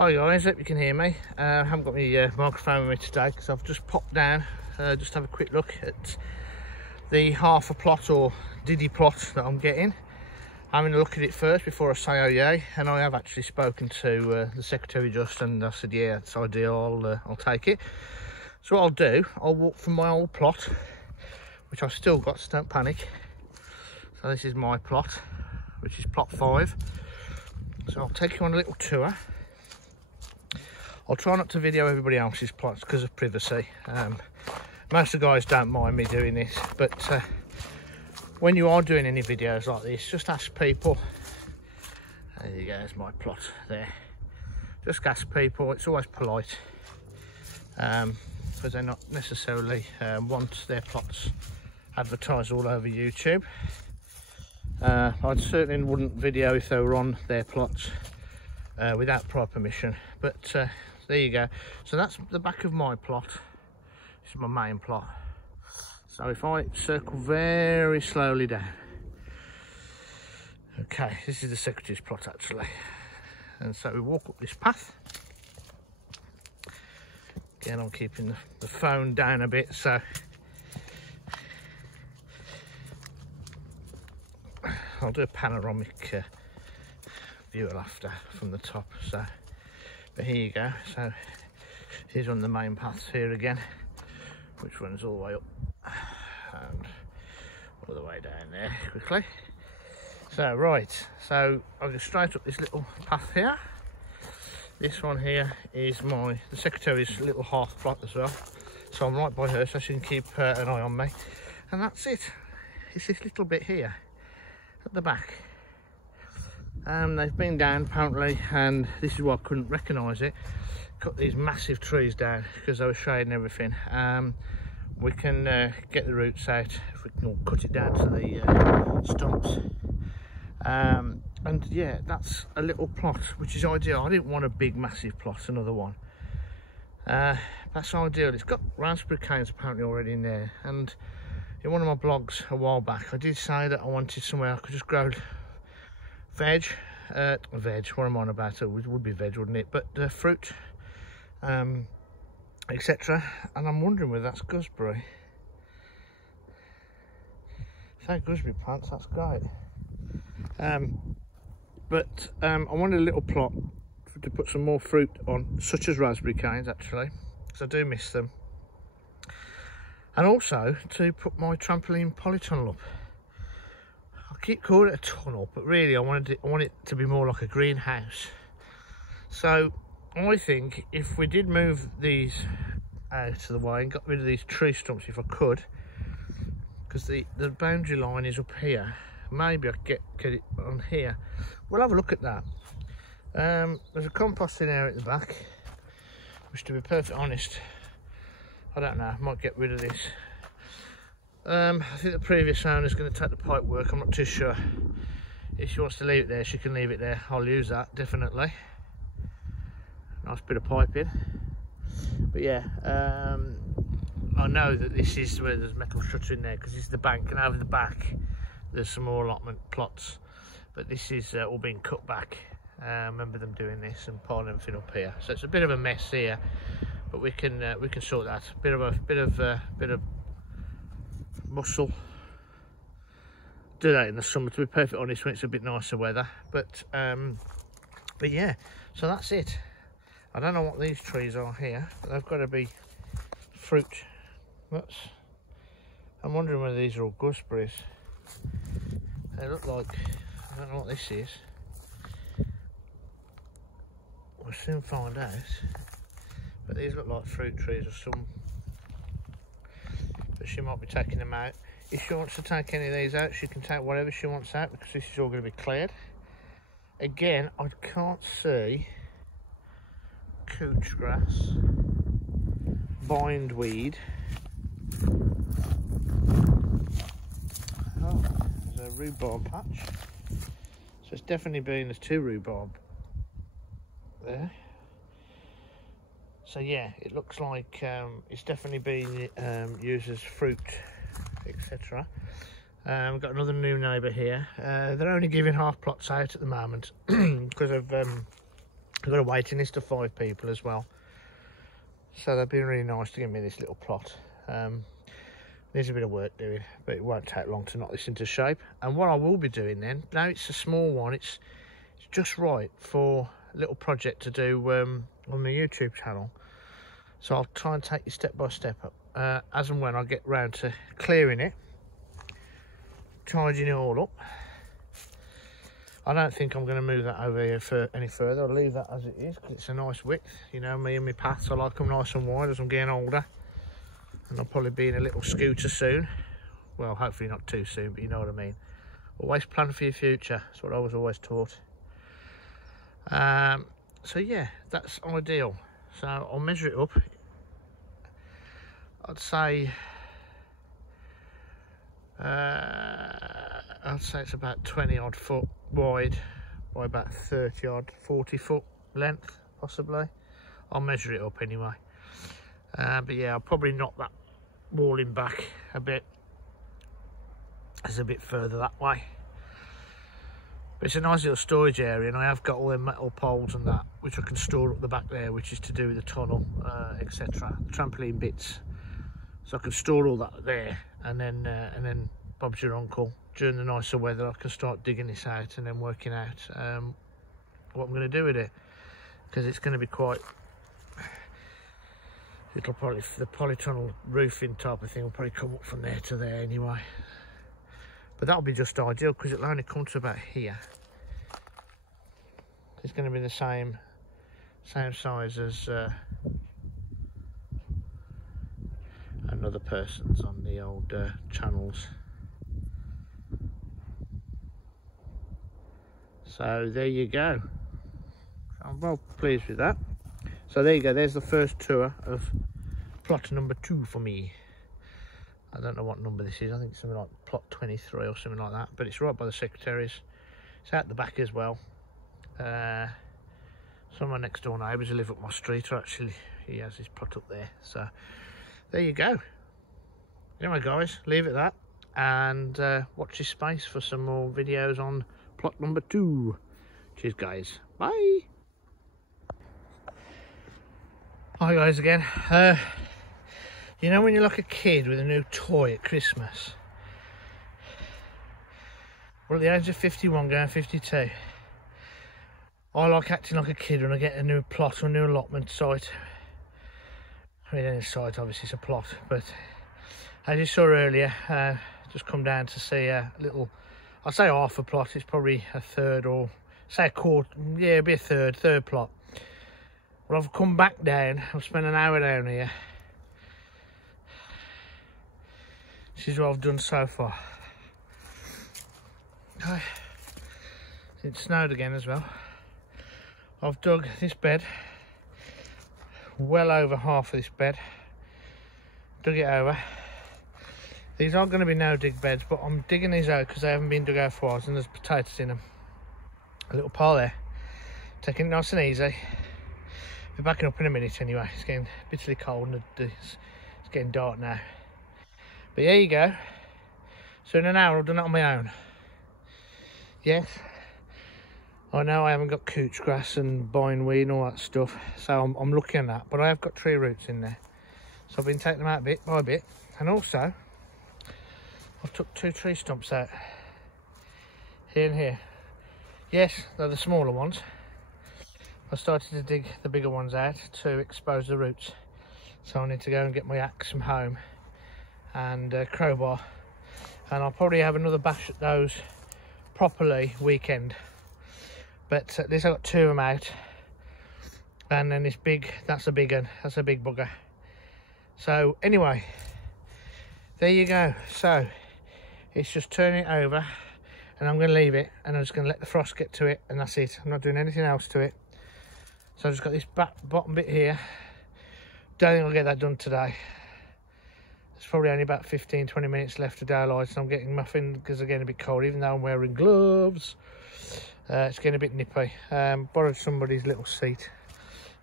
Hi guys, hope you can hear me. I haven't got my microphone with me today because I've just popped down just have a quick look at the half a plot or diddy plot that I'm getting. Having a look at it first before I say oh yay, and I have actually spoken to the Secretary just, and I said yeah, it's ideal, I'll take it. So what I'll do, I'll walk from my old plot, which I've still got, so don't panic. So this is my plot, which is plot 5. So I'll take you on a little tour. I'll try not to video everybody else's plots because of privacy. Most of the guys don't mind me doing this, but when you are doing any videos like this, just ask people. There you go, there's my plot there. Just ask people, it's always polite, because they not necessarily want their plots advertised all over YouTube. I certainly wouldn't video if they were on their plots without prior permission, but there you go. So that's the back of my plot. This is my main plot. So if I circle very slowly down, okay, this is the Secretary's plot actually, and so we walk up this path. Again, I'm keeping the phone down a bit, so I'll do a panoramic view after from the top. So, but here you go. So here's on the main path here again, which runs all the way up and all the way down there quickly. So right, so I'll go straight up this little path here. This one here is the Secretary's little half plot as well. So I'm right by her, so she can keep an eye on me. And that's it. It's this little bit here at the back. They've been down apparently, and this is why I couldn't recognise it. Cut these massive trees down because they were shading everything. We can get the roots out if we can cut it down to the stumps. And yeah, that's a little plot, which is ideal. I didn't want a big massive plot, another one. That's ideal. It's got raspberry canes apparently already in there, and in one of my blogs a while back I did say that I wanted somewhere I could just grow veg, what am I on about? It would be veg, wouldn't it? But fruit, etc. And I'm wondering whether that's gooseberry. If they're gooseberry plants, that's great. But I wanted a little plot to put some more fruit on, such as raspberry canes actually, because I do miss them. And also to put my trampoline polytunnel up. I keep calling it a tunnel, but really I want it to be more like a greenhouse. So I think if we did move these out of the way and got rid of these tree stumps if I could, because the boundary line is up here, maybe I could get it on here. We'll have a look at that. There's a composting area at the back, which, to be perfectly honest, I don't know, I might get rid of this. I think the previous owner's going to take the pipe work, I'm not too sure. If she wants to leave it there, she can leave it there. I'll use that, definitely. Nice bit of piping. But yeah, I know that this is where there's metal shutter in there, because this is the bank, and over the back there's some more allotment plots. But this is all being cut back. I remember them doing this and piling everything up here. So it's a bit of a mess here, but we can sort that. Bit of muscle. Do that in the summer, to be perfectly honest, when it's a bit nicer weather. But yeah, so that's it. I don't know what these trees are here, but they've got to be fruit nuts. I'm wondering whether these are all gooseberries. They look like, I don't know what this is. We'll soon find out. But these look like fruit trees or some. But she might be taking them out. If she wants to take any of these out, she can take whatever she wants out, because this is all going to be cleared. Again, I can't see couch grass, bindweed. Oh, there's a rhubarb patch. So it's definitely been, there's 2 rhubarb there. So yeah, it looks like it's definitely been used as fruit, etc. We've got another new neighbour here. They're only giving half plots out at the moment because of I've got a waiting list of 5 people as well. So they've been really nice to give me this little plot. There's a bit of work doing, but it won't take long to knock this into shape. And what I will be doing then, now it's a small one, it's just right for a little project to do on my YouTube channel. So I'll try and take you step by step up, as and when I get round to clearing it, tidying it all up. I don't think I'm going to move that over here for any further. I'll leave that as it is, because it's a nice width. You know, me and my paths, I like them nice and wide as I'm getting older. And I'll probably be in a little scooter soon. Well, hopefully not too soon, but you know what I mean. Always plan for your future. That's what I was always taught. So yeah, that's ideal. So I'll measure it up. I'd say it's about 20 odd foot wide by about 30 odd, 40 foot length possibly. I'll measure it up anyway. But yeah, I'll probably knock that walling back a bit. It's a bit further that way. But it's a nice little storage area, and I have got all the metal poles and that, which I can store up the back there, which is to do with the tunnel, etc. Trampoline bits. So I can store all that there, and then Bob's your uncle. During the nicer weather, I can start digging this out and then working out what I'm going to do with it, because it's going to be quite. It'll probably, the polytunnel roofing type of thing will probably come up from there to there anyway. But that'll be just ideal, because it'll only come to about here. It's going to be the same size as another person's on the old channels. So there you go. I'm well pleased with that. So there you go, there's the first tour of plot number 2 for me. I don't know what number this is, I think it's something like plot 23 or something like that, but it's right by the secretaries. It's out the back as well. Some of my next door neighbours who live up my street, or actually he has his plot up there. So there you go. Anyway guys, leave it at that, and watch this space for some more videos on plot number 2. Cheers guys, bye. Hi guys again. You know when you're like a kid with a new toy at Christmas? Well, at the age of 51 going 52, I like acting like a kid when I get a new plot or a new allotment site. I mean, any site, obviously it's a plot, but as you saw earlier, just come down to see a little, I'd say half a plot, it's probably a third, or say a quarter, yeah, it'd be a third plot. Well, I've come back down, I've spent an hour down here. This is what I've done so far. It snowed again as well. I've dug this bed, well over half of this bed. Dug it over. These aren't going to be no dig beds, but I'm digging these out because they haven't been dug out for a while, and there's potatoes in them. A little pile there. Taking it nice and easy. Be backing up in a minute anyway. It's getting bitterly cold and it's getting dark now. But here you go. So in an hour I've done it on my own. Yes, I know I haven't got couch grass and bindweed and all that stuff, so I'm looking at that, but I have got tree roots in there. So I've been taking them out bit by bit, and also I've took 2 tree stumps out. Here and here. Yes, they're the smaller ones. I started to dig the bigger ones out to expose the roots. So I need to go and get my axe from home and crowbar, and I'll probably have another bash at those properly weekend. But at least I got 2 of them out, and then this big, that's a big one, that's a big bugger. So anyway, there you go. So it's just turning it over, and I'm going to leave it, and I'm just going to let the frost get to it, and that's it. I'm not doing anything else to it. So I've just got this bottom bit here. Don't think I'll get that done today. There's probably only about 15-20 minutes left to daylight, so I'm getting my fingers are getting a bit cold, even though I'm wearing gloves. It's getting a bit nippy. Borrowed somebody's little seat.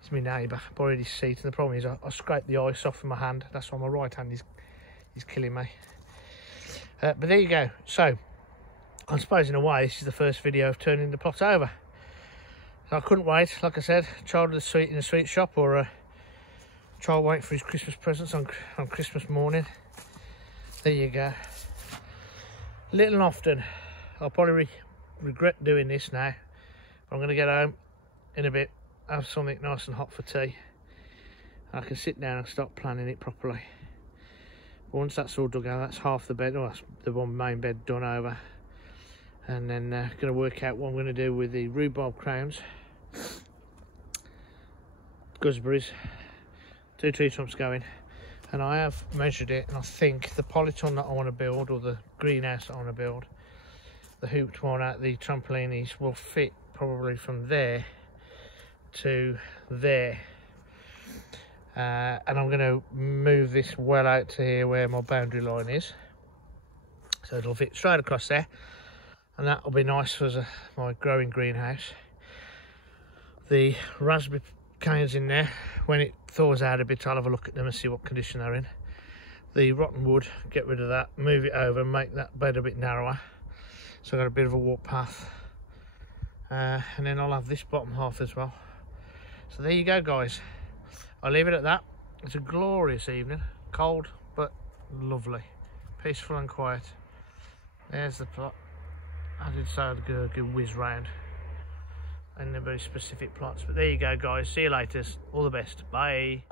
It's my neighbour. Borrowed his seat, and the problem is I scraped the ice off with my hand. That's why my right hand is killing me. But there you go. So I suppose in a way this is the first video of turning the plot over. I couldn't wait, like I said, child of the sweet in the sweet shop, or a child waiting for his Christmas presents on Christmas morning. There you go. Little and often, I'll probably regret doing this now. I'm going to get home in a bit, have something nice and hot for tea. I can sit down and start planning it properly. But once that's all dug out, that's half the bed, or that's the one main bed done over. And then going to work out what I'm going to do with the rhubarb crowns, gooseberries, 2 tree trunks going. And I have measured it, and I think the polytunnel that I want to build, or the greenhouse that I want to build, the hooped one at the trampolinis, will fit probably from there to there. And I'm going to move this well out to here where my boundary line is, so it'll fit straight across there, and that will be nice for my growing greenhouse. The raspberry canes in there, when it thaws out a bit, I'll have a look at them and see what condition they're in. The rotten wood, get rid of that, move it over and make that bed a bit narrower, so I've got a bit of a walk path. And then I'll have this bottom half as well. So there you go, guys. I'll leave it at that. It's a glorious evening, cold but lovely, peaceful and quiet. There's the plot. I did say I'd go whiz round, and they're very specific plots, but there you go, guys. See you later. All the best. Bye.